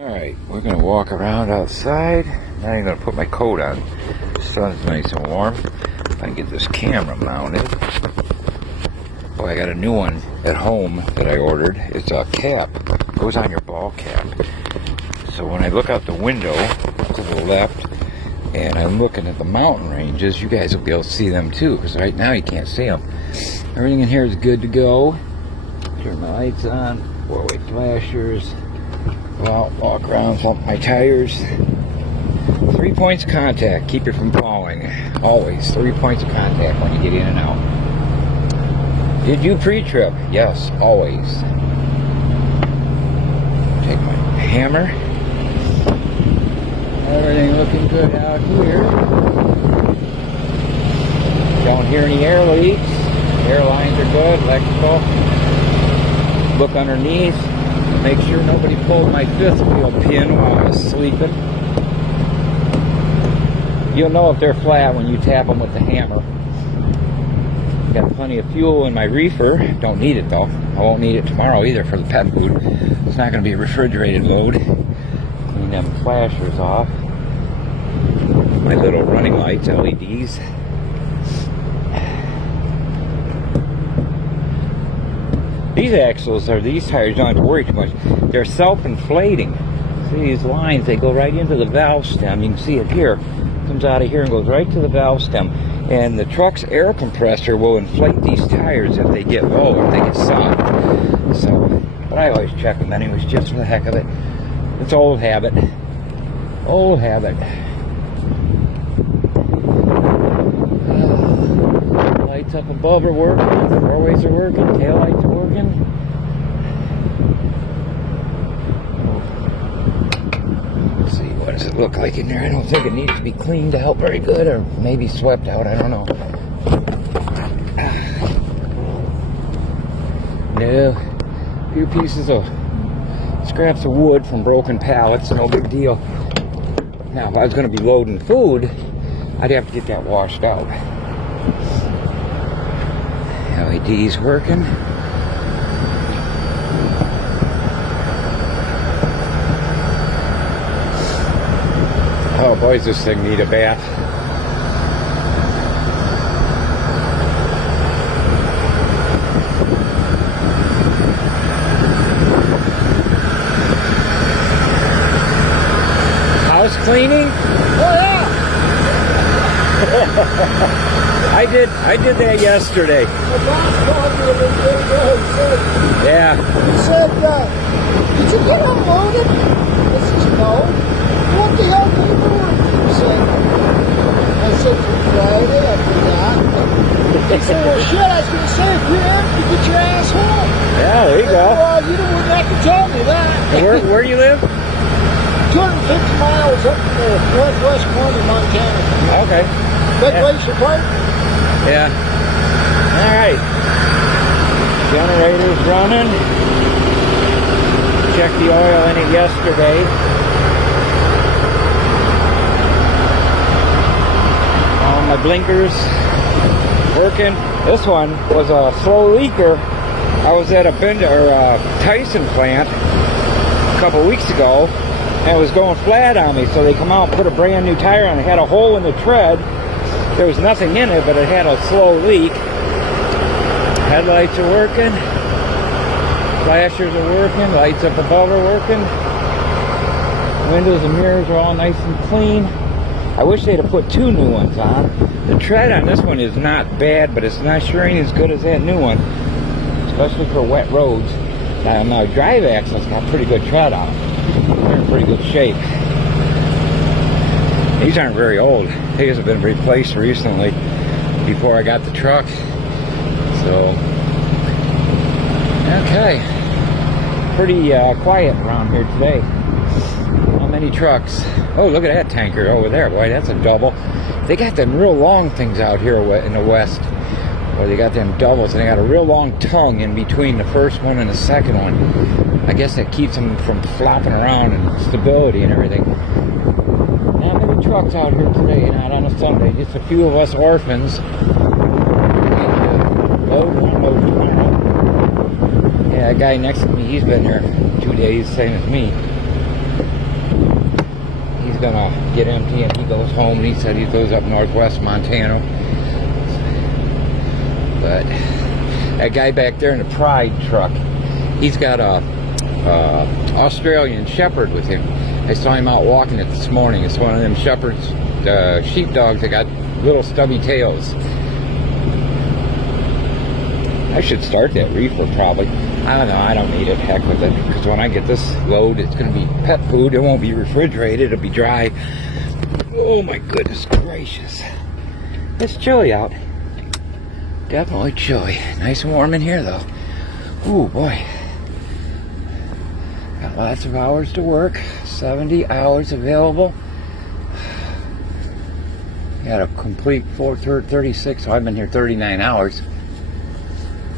Alright, we're going to walk around outside. Now I'm going to put my coat on. The sun's nice and warm. If I can get this camera mounted. Boy, I got a new one at home that I ordered. It's a cap. It goes on your ball cap. So when I look out the window to the left and I'm looking at the mountain ranges, you guys will be able to see them too, because right now you can't see them. Everything in here is good to go. Turn my lights on. 4-way flashers. Go out, walk around, pump my tires. 3 points of contact, keep you from falling. Always 3 points of contact when you get in and out. Did you pre-trip? Yes, always. Take my hammer. Everything looking good out here. Don't hear any air leaks. Air lines are good, electrical. Look underneath. Make sure nobody pulled my fifth wheel pin while I was sleeping. You'll know if they're flat when you tap them with the hammer. Got plenty of fuel in my reefer. Don't need it though. I won't need it tomorrow either for the pet food. It's not going to be a refrigerated load. Clean them flashers off. My little running lights, LEDs. These axles, or these tires, don't have to worry too much. They're self-inflating. See these lines, they go right into the valve stem. You can see it here. Comes out of here and goes right to the valve stem. And the truck's air compressor will inflate these tires if they get low, if they get soft. So, but I always check them anyways, just for the heck of it. It's old habit. Old habit. Lights up above are working, 4-ways are working, taillights are working. Let's see, what does it look like in there? I don't think it needs to be cleaned out very good, or maybe swept out, I don't know. No, a few pieces of scraps of wood from broken pallets, no big deal. Now, if I was going to be loading food, I'd have to get that washed out. LEDs working. Oh boy, does this thing need a bath. House cleaning? Oh yeah! I did that yesterday. My boss called me a little bit ago. He said, did you get unloaded? I said, no. What the hell did you do? He said, I said, from Friday, I forgot. He said, well, shit, I was going to say, if you're empty, get your ass home. Yeah, there you go. Well, you wouldn't have to tell me that. Where do you live? 250 miles up in the northwest corner of Montana. Okay. That place you play? Yeah. Alright. Generator's running. Checked the oil in it yesterday. All my blinkers working. This one was a slow leaker. I was at a Tyson plant a couple weeks ago, and it was going flat on me, so they come out and put a brand new tire on it. It had a hole in the tread. There was nothing in it, but it had a slow leak. Headlights are working. Flashers are working. Lights up above are working. Windows and mirrors are all nice and clean. I wish they'd have put 2 new ones on. The tread on this one is not bad, but it's not sure ain't as good as that new one, especially for wet roads. Now drive axle's got pretty good tread on them. They're in pretty good shape. These aren't very old. These have been replaced recently before I got the truck. So, okay. Pretty quiet around here today. Not many trucks. Oh, look at that tanker over there. Boy, that's a double. They got them real long things out here in the west. Where they got them doubles, and they got a real long tongue in between the first one and the second one. I guess that keeps them from flopping around and stability and everything. Not many trucks out here today, not on a Sunday. Just a few of us orphans. Load one, load tomorrow. Yeah, that guy next to me, he's been there 2 days, same as me. gonna get empty and he goes home, and he said he goes up northwest Montana. But that guy back there in the Pride truck, he's got a Australian Shepherd with him. I saw him out walking it this morning. It's one of them shepherds, sheepdogs that got little stubby tails. I should start that reefer probably. I don't know, I don't need it, heck with it. Because when I get this load, it's going to be pet food. It won't be refrigerated, it'll be dry. Oh my goodness gracious. It's chilly out. Definitely chilly. Nice and warm in here though. Ooh boy. Got lots of hours to work. 70 hours available. Got a complete 36, so I've been here 39 hours.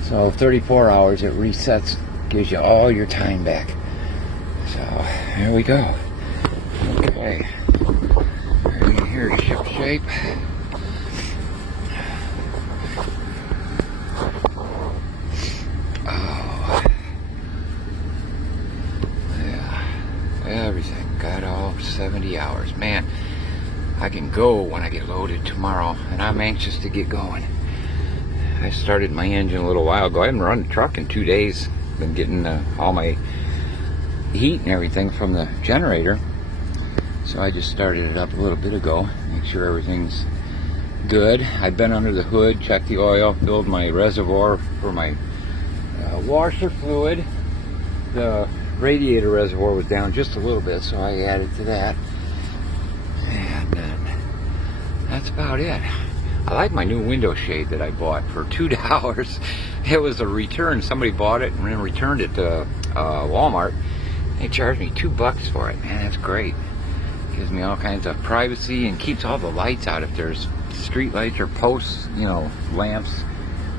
So 34 hours, it resets, gives you all your time back. So here we go. Okay. Here's ship shape. Oh. Yeah. Everything. Got all 70 hours. Man, I can go when I get loaded tomorrow, and I'm anxious to get going. I started my engine a little while ago. I haven't run the truck in 2 days. Been getting all my heat and everything from the generator. So I just started it up a little bit ago. Make sure everything's good. I've been under the hood, checked the oil, filled my reservoir for my washer fluid. The radiator reservoir was down just a little bit, so I added to that. And then that's about it. I like my new window shade that I bought for $2. It was a return. Somebody bought it and then returned it to Walmart. They charged me $2 for it. Man, that's great. Gives me all kinds of privacy and keeps all the lights out. If there's street lights or posts, you know, lamps,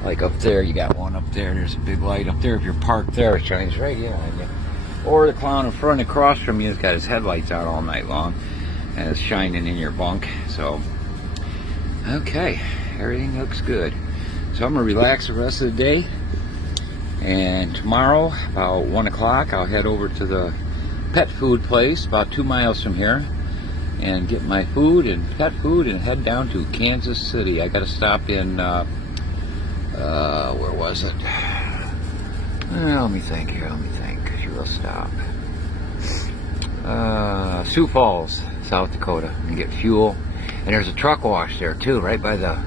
like up there, you got one up there. There's a big light up there. If you're parked there, it shines right in on you. Or the clown in front across from you has got his headlights out all night long and it's shining in your bunk. So okay, everything looks good. So I'm gonna relax the rest of the day, and tomorrow about 1 o'clock I'll head over to the pet food place about 2 miles from here and get my food and pet food and head down to Kansas City. I gotta stop in where was it? Let me think here, we'll stop. Sioux Falls, South Dakota, and get fuel. And there's a truck wash there too, right by the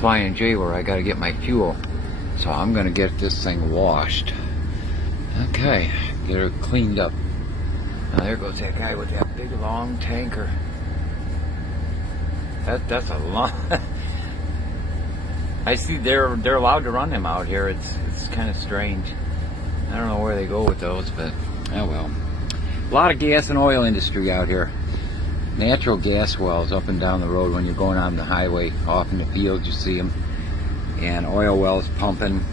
Flying J where I gotta get my fuel. So I'm gonna get this thing washed. Okay, get her cleaned up. Now there goes that guy with that big long tanker. That's a long. I see they're allowed to run them out here. It's kind of strange. I don't know where they go with those, but oh well. A lot of gas and oil industry out here. Natural gas wells up and down the road when you're going on the highway. Off in the fields you see them. And oil wells pumping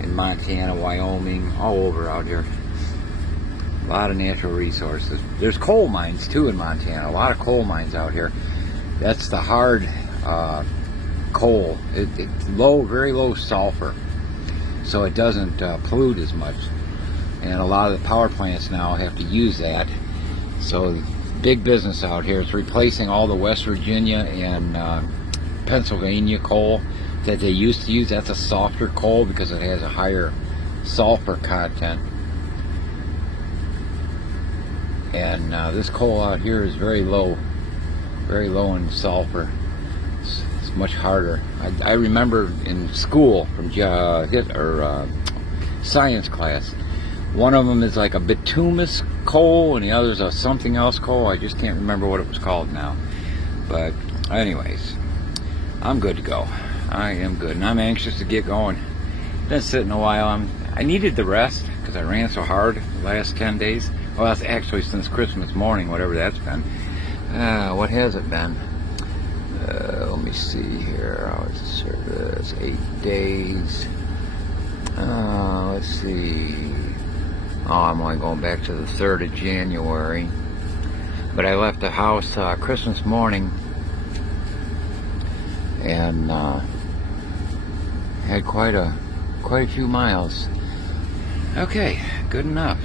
in Montana, Wyoming, all over out here. A lot of natural resources. There's coal mines too in Montana. A lot of coal mines out here. That's the hard coal. It's low, very low sulfur. So it doesn't pollute as much. And a lot of the power plants now have to use that. So big business out here. It's replacing all the West Virginia and Pennsylvania coal that they used to use. That's a softer coal because it has a higher sulfur content. And this coal out here is very low in sulfur. It's much harder. I remember in school from science class, one of them is like a bituminous coal and the other's a something else coal. I just can't remember what it was called now. But anyways, I'm good to go. I am good, and I'm anxious to get going. Been sitting a while. I needed the rest because I ran so hard the last 10 days. Well, that's actually since Christmas morning, whatever that's been. What has it been? Let me see here. It's 8 days. Let's see. Oh, I'm only going back to the 3rd of January. But I left the house Christmas morning and had quite a few miles. Okay, good enough.